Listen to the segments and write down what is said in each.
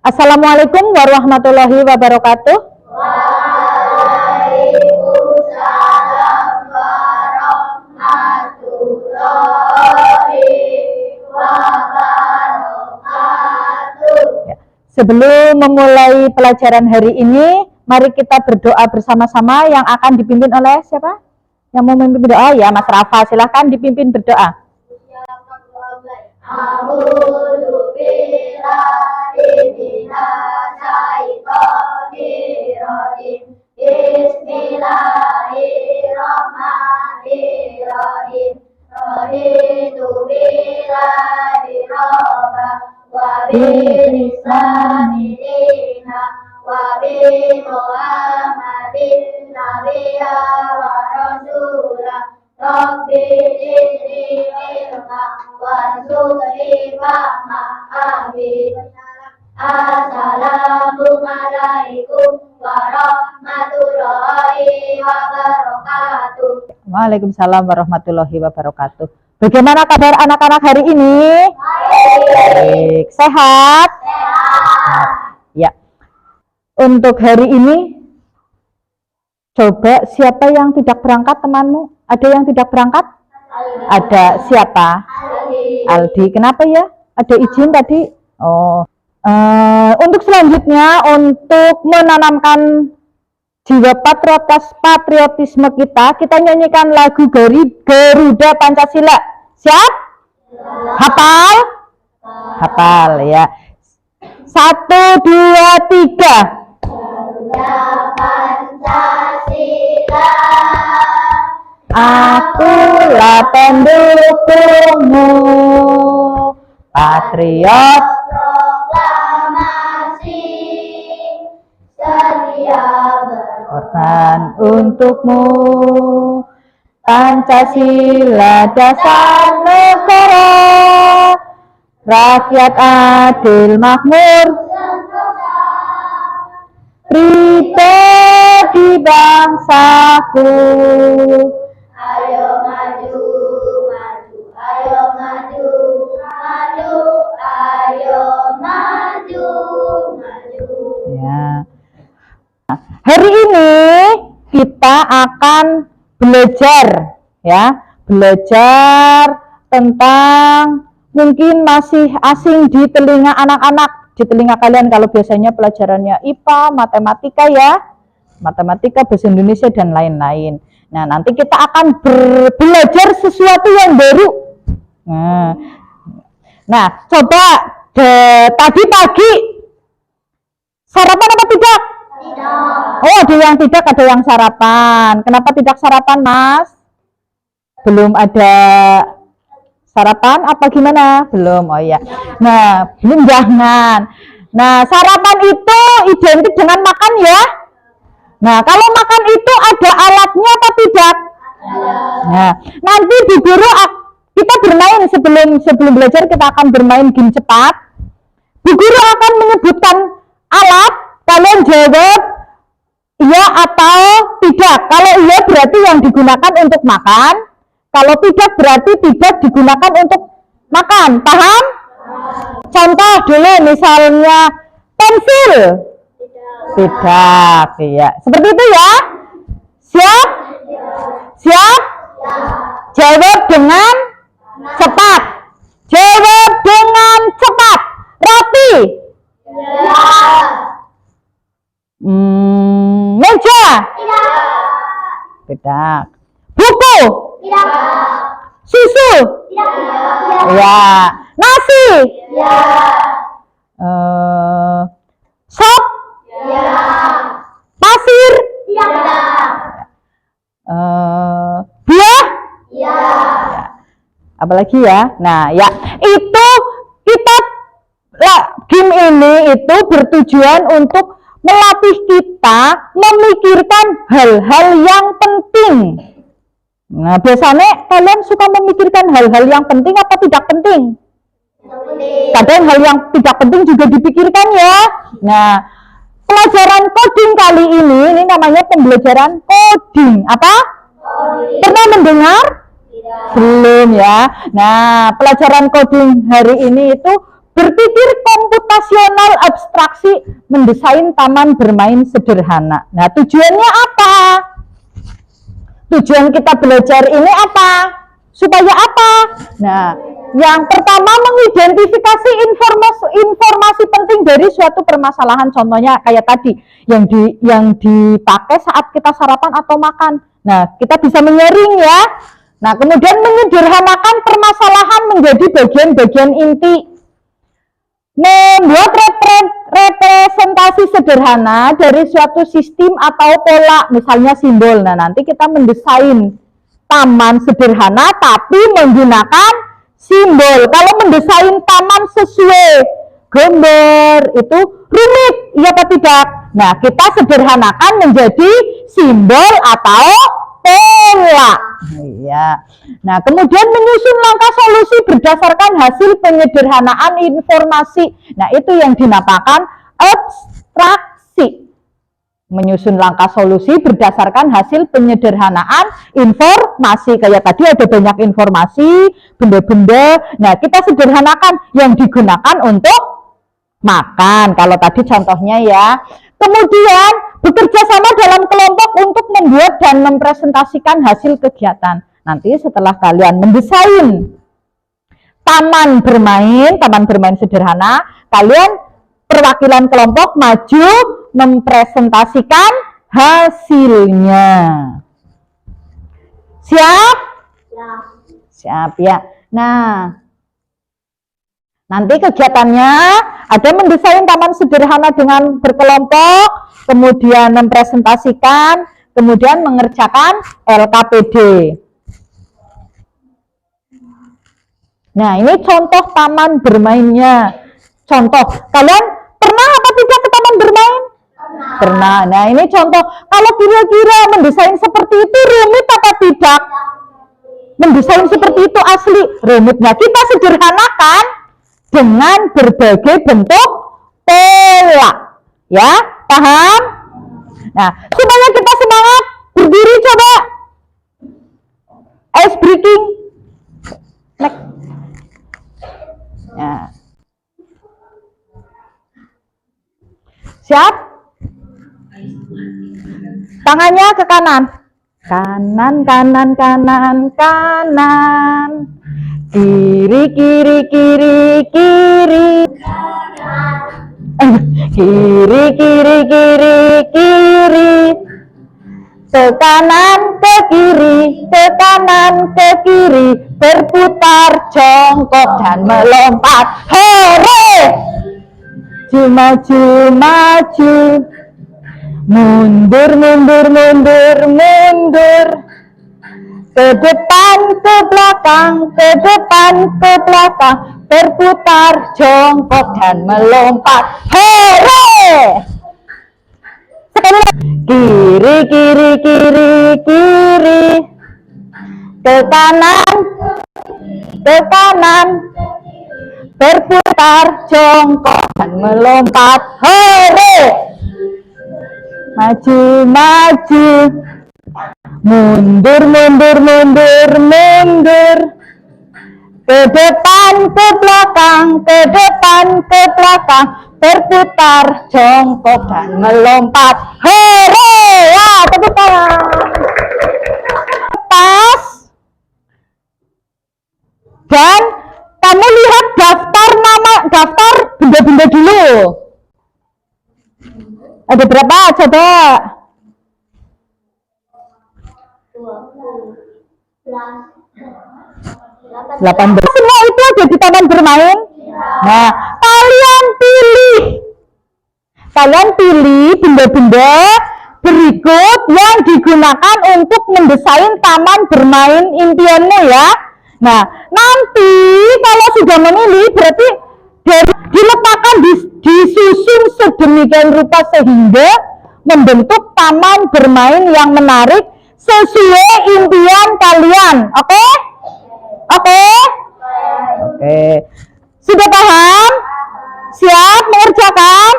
Assalamualaikum warahmatullahi wabarakatuh. Waalaikumsalam warahmatullahi wabarakatuh. Sebelum memulai pelajaran hari ini, mari kita berdoa bersama-sama yang akan dipimpin oleh siapa? Yang mau memimpin doa ya, Mas Rafa, silahkan dipimpin berdoa. A'udzu billahi minasyaitonir rajim. Bismillahirrahmanirrahim. Raditu billahi rabba wa bil islami dina wa bi Muhammadin nabiyya wa rasulah. Rabbi zidni ilma warzuqni fahma. Amin. Assalamualaikum warahmatullahi wabarakatuh. Waalaikumsalam warahmatullahi wabarakatuh. Bagaimana kabar anak-anak hari ini? Baik. Sehat? Sehat. Ya. Untuk hari ini, coba siapa yang tidak berangkat temanmu? Ada yang tidak berangkat? Ada siapa? Aldi. Kenapa ya? Ada izin tadi? Oh. Untuk selanjutnya, untuk menanamkan jiwa patriotisme kita nyanyikan lagu Garuda Pancasila. Siap? Hafal? Hafal ya. 1, 2, 3. Garuda Pancasila, Akulah pendukungmu, patriot proklamasi, setia berkorban untukmu. Pancasila dasar negara, rakyat adil makmur, pribadi bangsaku. Ayo maju, maju, ayo maju, maju, ayo maju, maju. Ya. Hari ini kita akan belajar tentang, mungkin masih asing di telinga anak-anak, di telinga kalian kalau biasanya pelajarannya IPA, matematika ya, matematika, bahasa Indonesia dan lain-lain. Nah, nanti kita akan belajar sesuatu yang baru. Nah, coba tadi pagi sarapan apa tidak? Tidak. Oh, ada yang tidak, ada yang sarapan. Kenapa tidak sarapan, Mas? Belum ada sarapan apa gimana? Belum, oh ya. Nah, belum, jangan. Nah, sarapan itu identik dengan makan ya? Nah, kalau makan itu ada alatnya apa tidak? Nah, nanti di guru kita bermain sebelum belajar kita akan bermain game cepat. Bu guru akan menyebutkan alat, kalian jawab iya atau tidak. Kalau iya berarti yang digunakan untuk makan, kalau tidak berarti tidak digunakan untuk makan. Paham? Contoh dulu misalnya pensil. Tidak, iya. Seperti itu ya. Siap? Siap? Jawab dengan cepat. Jawab dengan cepat. Roti. Meja. Tidak. Buku. Susu. Ya. Nasi. Sop. Pasir. Buah. Ya. Apalagi ya. Nah, ya itu kita game ini itu bertujuan untuk melatih kita memikirkan hal-hal yang penting. Nah, biasanya kalian suka memikirkan hal-hal yang penting apa tidak penting? Kadang hal yang tidak penting juga dipikirkan ya. Nah, pelajaran coding kali ini namanya pembelajaran coding. Apa? Coding. Pernah mendengar? Tidak. Belum ya. Nah, pelajaran coding hari ini itu Berpikir komputasional abstraksi mendesain taman bermain sederhana. Nah, tujuannya apa? Tujuan kita belajar ini apa? Supaya apa? Nah, yang pertama mengidentifikasi informasi penting dari suatu permasalahan. Contohnya kayak tadi yang dipakai saat kita sarapan atau makan. Nah, kita bisa menyaring ya. Nah, kemudian menyederhanakan permasalahan menjadi bagian-bagian inti. Membuat representasi sederhana dari suatu sistem atau pola, misalnya simbol. Nah, nanti kita mendesain taman sederhana tapi menggunakan simbol. Kalau mendesain taman sesuai gambar itu rumit, iya atau tidak? Nah, kita sederhanakan menjadi simbol atau pola. Iya. Nah, kemudian menyusun langkah solusi berdasarkan hasil penyederhanaan informasi. Nah, itu yang dinamakan abstraksi. Menyusun langkah solusi berdasarkan hasil penyederhanaan informasi. Kayak tadi ada banyak informasi, benda-benda. Nah, kita sederhanakan yang digunakan untuk makan. Kalau tadi contohnya ya. Kemudian bekerja sama dalam kelompok untuk membuat dan mempresentasikan hasil kegiatan. Nanti setelah kalian mendesain taman bermain sederhana, kalian perwakilan kelompok maju mempresentasikan hasilnya. Siap? Siap ya. Nah, nanti kegiatannya ada mendesain taman sederhana dengan berkelompok, kemudian mempresentasikan, kemudian mengerjakan LKPD. Nah, ini contoh taman bermainnya. Contoh, kalian pernah apa tidak ke taman bermain? Pernah. Nah, ini contoh. Kalau kira-kira mendesain seperti itu rumit apa tidak? Mendesain seperti itu asli rumitnya. Kita sederhanakan dengan berbagai bentuk pola. Ya, paham? Nah, supaya kita semangat, berdiri coba. Ice breaking. Next. Nah. Siap? Tangannya ke kanan. Kanan, kanan, kanan, kanan. Kiri, kiri, kiri, kiri. Kiri, kiri, kiri, kiri. Ke kanan, ke kiri, ke kanan, ke kiri. Berputar, jongkok, dan melompat. Hore! Maju, maju. Mundur, mundur, mundur, mundur. Ke depan, ke belakang, ke depan, ke belakang. Berputar, jongkok, dan melompat. Hore! Sekali lagi. Kiri, kiri, kiri, kiri. Ke kanan, ke kanan. Berputar, jongkok, dan melompat. Hore! Maju, maju. Mundur, mundur, mundur, mundur. Ke depan, ke belakang, ke depan, ke belakang. Berputar, jongkok, dan melompat. Hore! Ya, tepuk tangan. Pas. Dan kamu lihat daftar benda-benda dulu. Ada berapa? Coba. 18. Semua itu ada di taman bermain. Nah, kalian pilih benda-benda berikut yang digunakan untuk mendesain taman bermain impianmu ya. Nah, nanti kalau sudah memilih berarti diletakkan disusun sedemikian rupa sehingga membentuk taman bermain yang menarik sesuai impian kalian. Oke? Oke? Oke. Sudah paham? Siap mengerjakan?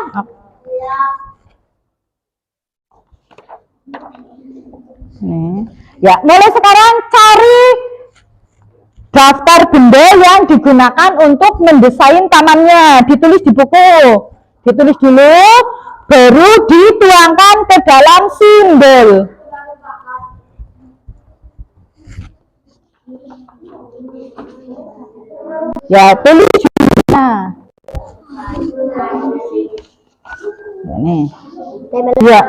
Nih. Ya, mulai sekarang cari Daftar benda yang digunakan untuk mendesain tamannya, ditulis di buku. Ditulis dulu, baru dituangkan ke dalam simbol. Ya, tulis jumlahnya. Ini. Ya.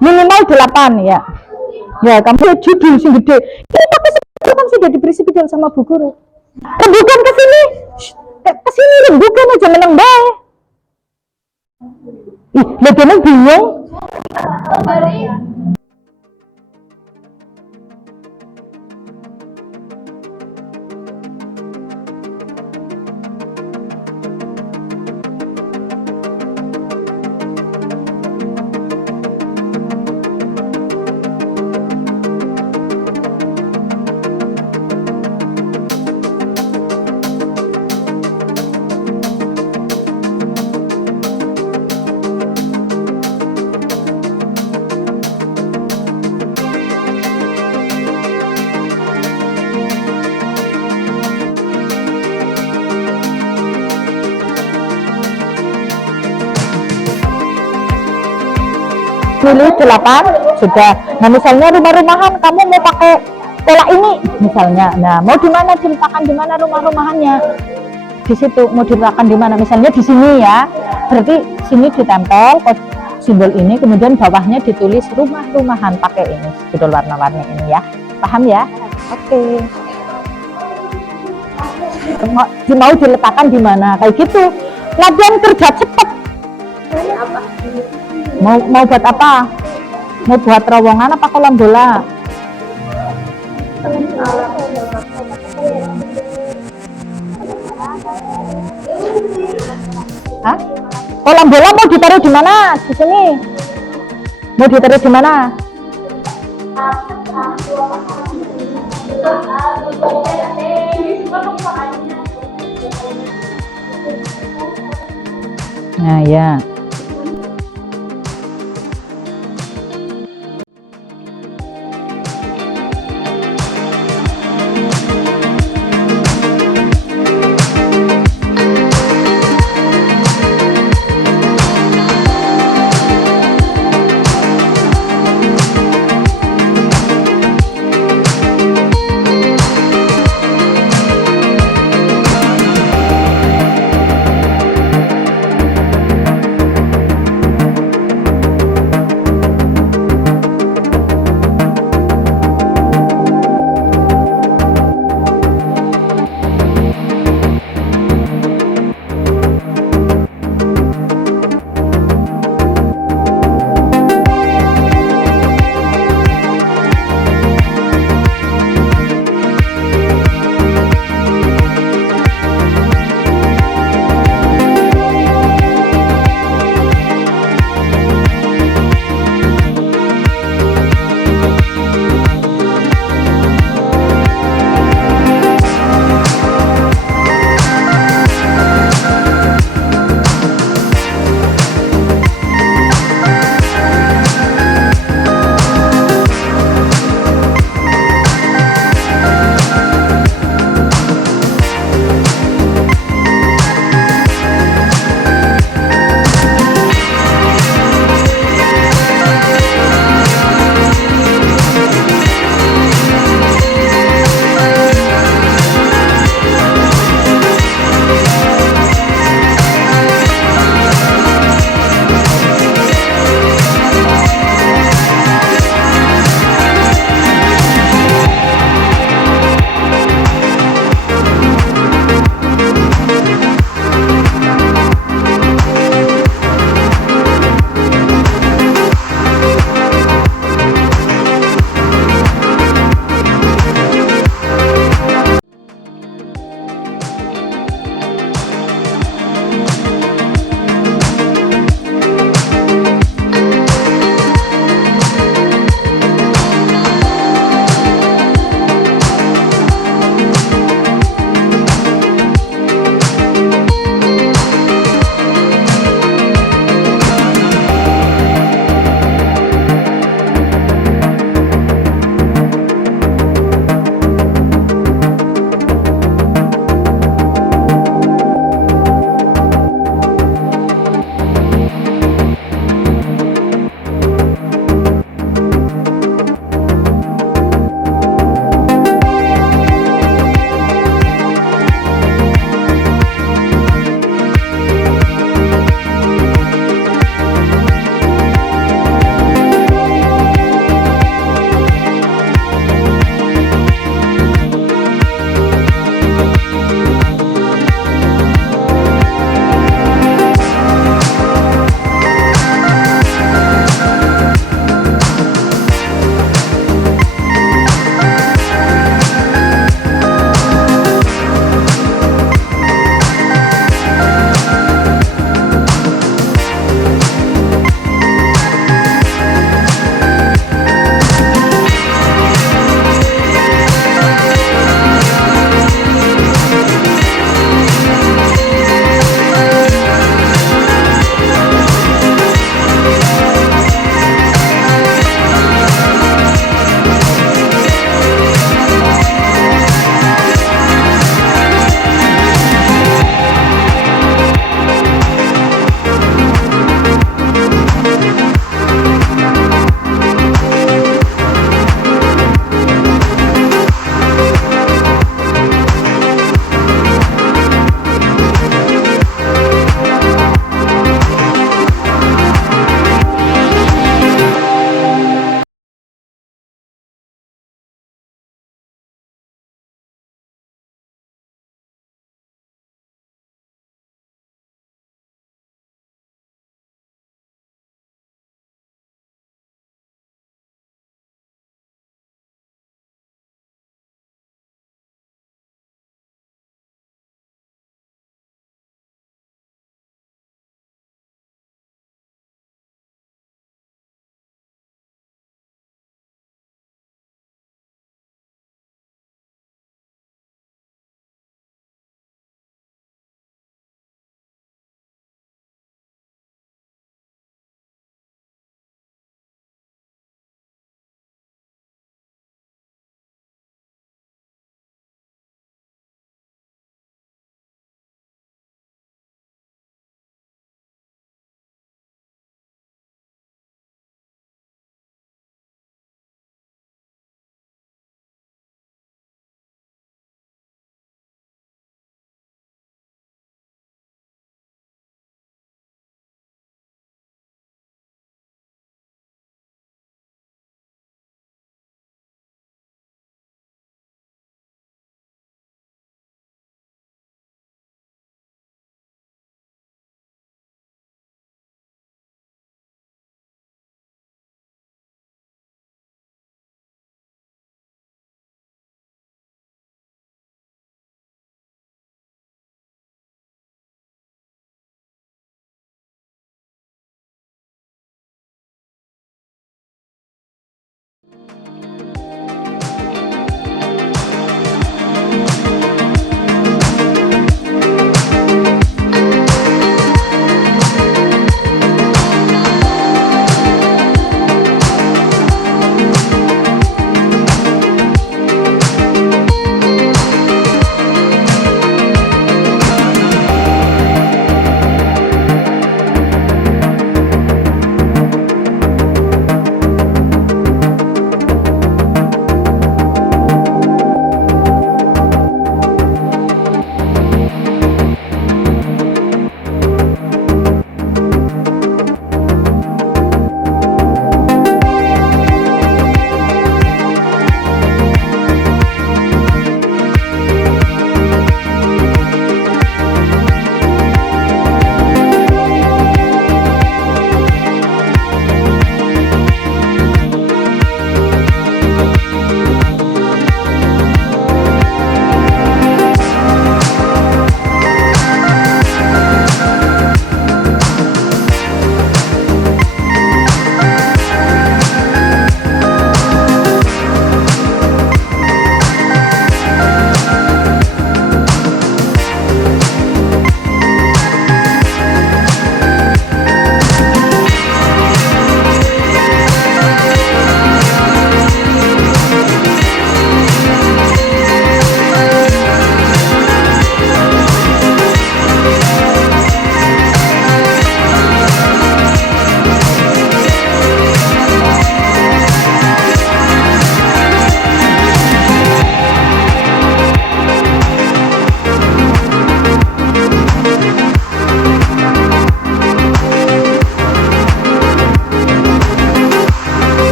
Minimal 8 ya. Ya, kamu judul sing gede. Ini pakai sepidol kan sudah diberi sepidol sama Bu Guru. Rembukan ke sini. Ke sini rembukan aja meneng bae. Ih, lha dene bingung. Pilih 8 sudah. Nah, misalnya rumah-rumahan kamu mau pakai pola ini misalnya. Nah, mau di mana diletakkan, di mana rumah-rumahannya? Di situ mau diletakkan di mana? Misalnya di sini ya. Berarti sini ditempel simbol ini, kemudian bawahnya ditulis rumah-rumahan pakai ini, spidol warna-warni ini ya. Paham ya? Oke. Mau diletakkan di mana? Kayak gitu. Latihan kerja cepat. Mau buat apa? Mau buat terowongan apa kolam bola? Hah? Kolam bola mau ditaruh di mana? Di sini. Mau ditaruh di mana? Nah, ya.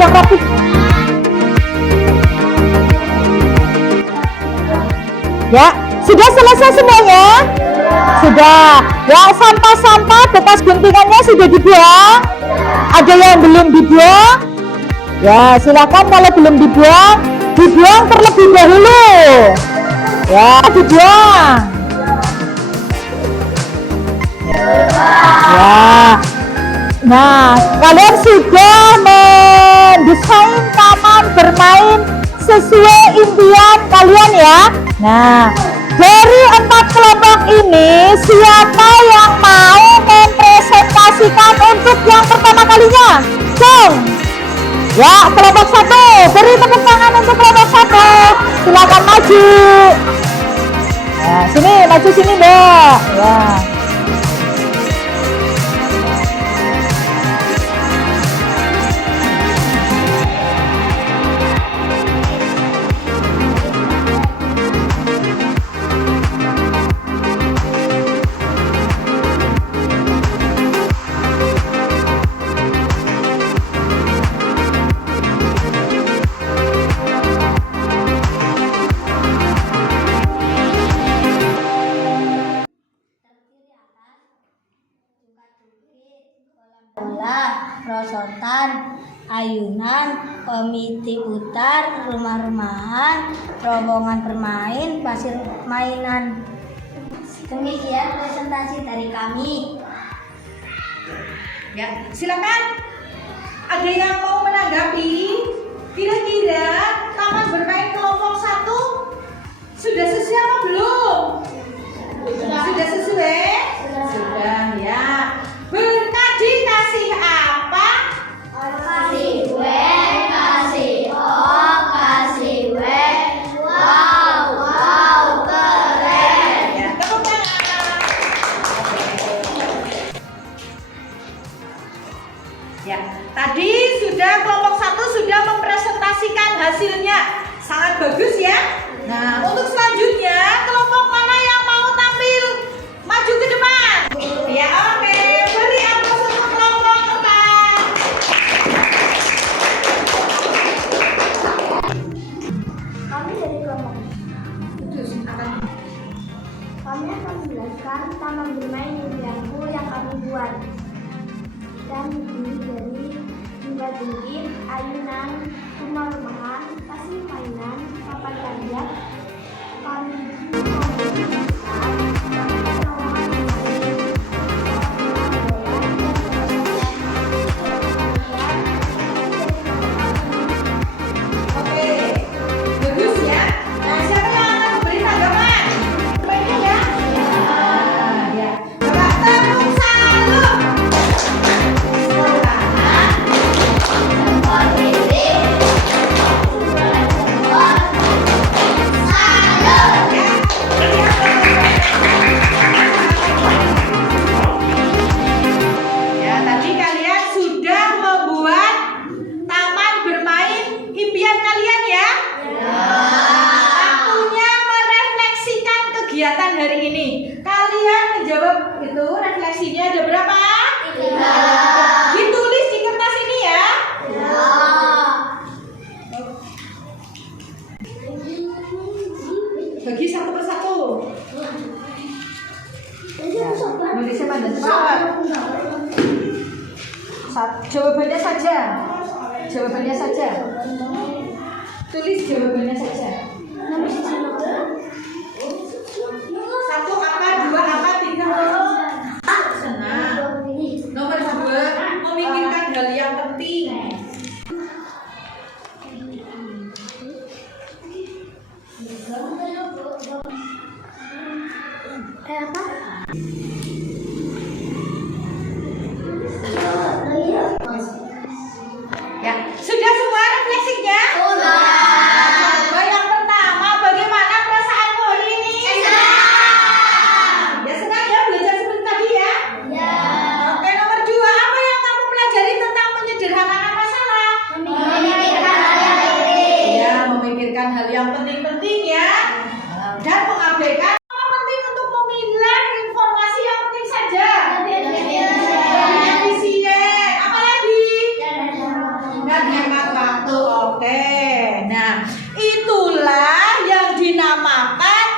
yang rapi. Ya, sudah selesai semuanya? Sudah. Ya, sampah-sampah bekas guntingannya sudah dibuang? Ada yang belum dibuang? Ya, silakan kalau belum dibuang, dibuang terlebih dahulu. Ya, dibuang. Ya. Nah, kalian sudah mendesain taman bermain sesuai impian kalian ya. Nah, dari 4 kelompok ini, siapa yang mau mempresentasikan untuk yang pertama kalinya? Cung. Ya, kelompok 1. Beri tepuk tangan untuk kelompok 1. Silakan maju. Ya, sini, maju sini, Mbak. Ya. Bola, prosotan, ayunan, komiti putar, rumah-rumahan, rombongan bermain, pasir mainan. Demikian presentasi dari kami. Ya, silakan. Ada yang mau menanggapi? Kira-kira taman bermain kelompok 1 sudah sesuai apa belum? Sudah sesuai? Sudah ya. Tadi kasih apa? Kasih W, kasih O, kasih W. Wow, keren. Ya, tepuk tangan. Ya, tadi sudah kelompok 1 sudah mempresentasikan hasilnya. Sangat bagus ya. Nah, untuk selanjutnya kelompok mana yang mau tampil maju ke depan? Ya, oke. Beri aplaus untuk kelompok depan. Kami dari kelompok. Terus akan Kami akan menjelaskan taman bermain impianku yang kami buat. Dan terdiri dari jungkat-jungkit, ayunan, rumah-rumahan, pasir mainan, papan panjat, oke. Bagus ya. Nah, siapa yang akan memberi tanggapan? Semuanya ya? Ya. Coba tepuk salut. Ya, tadi kalian sudah membuat taman bermain impian kalian ya? Waktunya merefleksikan kegiatan hari ini. Kalian menjawab itu refleksinya ada berapa? 3. Ditulis di kertas ini ya. Bagi satu persatu. Nulisnya pada cepat. Jawabannya saja. Jawabannya saja. Tulis jawabannya saja. 1 apa, 2 apa, 3 apa? Senang. Nomor 2, memikirkan hal yang penting. Ya, sudah semua refleksinya? Sudah. Coba yang pertama, bagaimana perasaanmu hari ini? Senang. Ya senang ya belajar seperti tadi ya? Ya. Oke, nomor 2, apa yang kamu pelajari tentang menyederhanakan masalah? Memikirkan hal yang penting. Ya, memikirkan hal yang penting-penting ya. Dan mengabaikan apa penting untuk memilah informasi yang penting saja. Lebih efisien. Apa lagi? Dan hemat satu. Oke. Nah, itulah yang dinamakan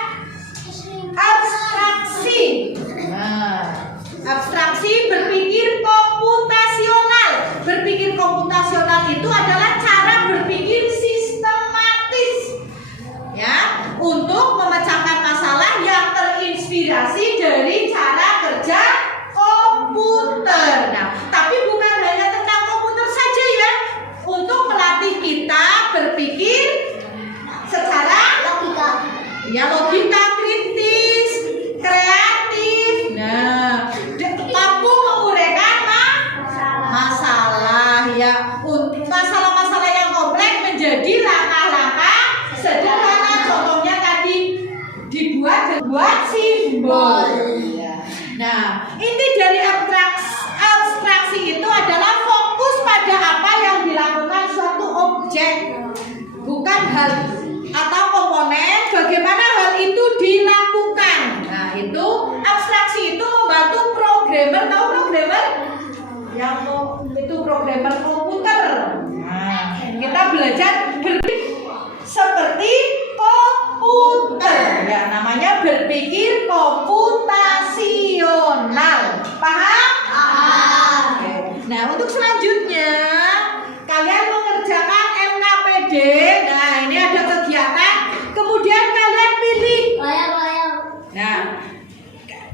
abstraksi. Nah, abstraksi berpikir komputasional. Berpikir komputasional itu adalah cara berpikir sistematis, ya, untuk memecahkan masalah yang terinspirasi dari cara kerja komputer. Nah, tapi bukan hanya tentang komputer saja ya, untuk melatih kita berpikir secara logika kritis, kreatif. Nah, mampu menguraikan masalah ya, masalah-masalah yang kompleks menjadi langkah-langkah sederhana. Contohnya tadi dibuat simbol. Nah, inti dari abstraksi itu adalah fokus pada apa yang dilakukan suatu objek, bukan hal atau komponen, bagaimana hal itu dilakukan. Nah, itu abstraksi itu membantu programmer, tahu programmer? Yang itu programmer komputer. Nah, kita belajar berpikir seperti komputer. Ya, namanya berpikir komputasional. Paham? Paham. Oke. Nah, untuk selanjutnya kalian mengerjakan LKPD. Nah, ini ada kegiatan. Kemudian kalian pilih. Nah,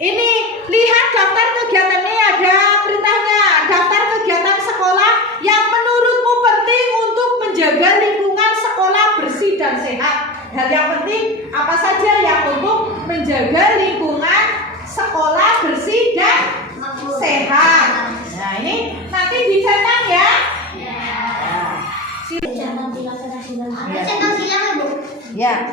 ini lihat daftar kegiatan ini, ada perintahnya. Daftar kegiatan sekolah yang menurutmu penting untuk menjaga lingkungan sekolah bersih dan sehat. Hal yang penting apa saja yang untuk menjaga lingkungan sekolah bersih dan sehat. Nah, ini nanti dicetak ya. Ya. Ya.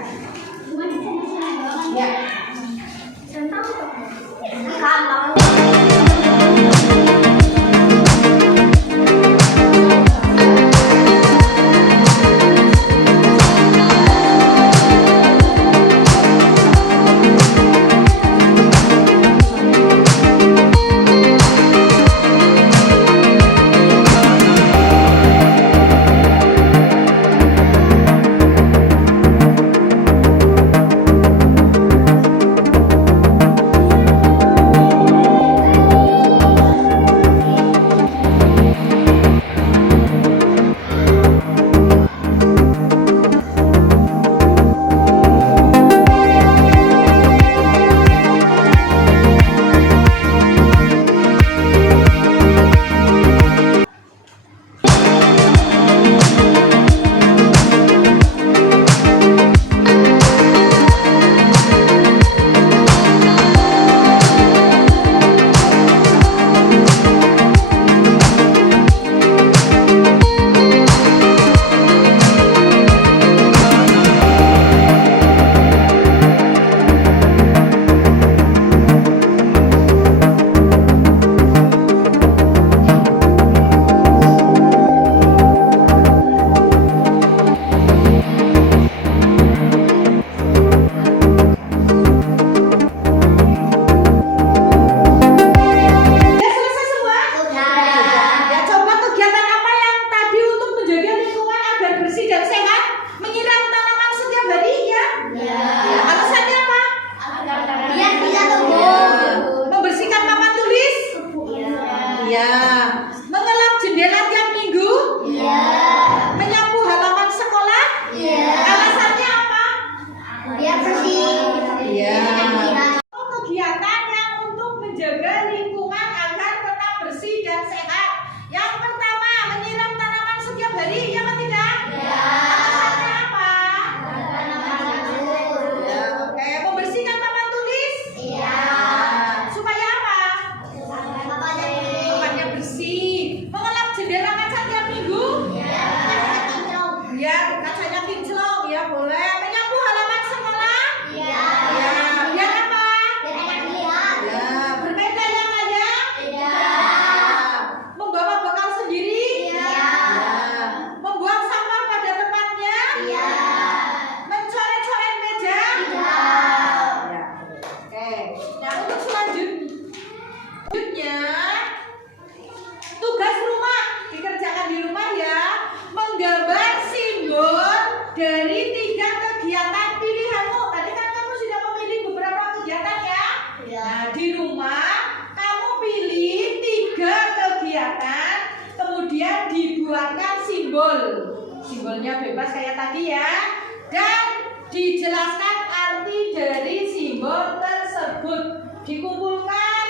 Simbolnya bebas kayak tadi ya. Dan dijelaskan arti dari simbol tersebut. Dikumpulkan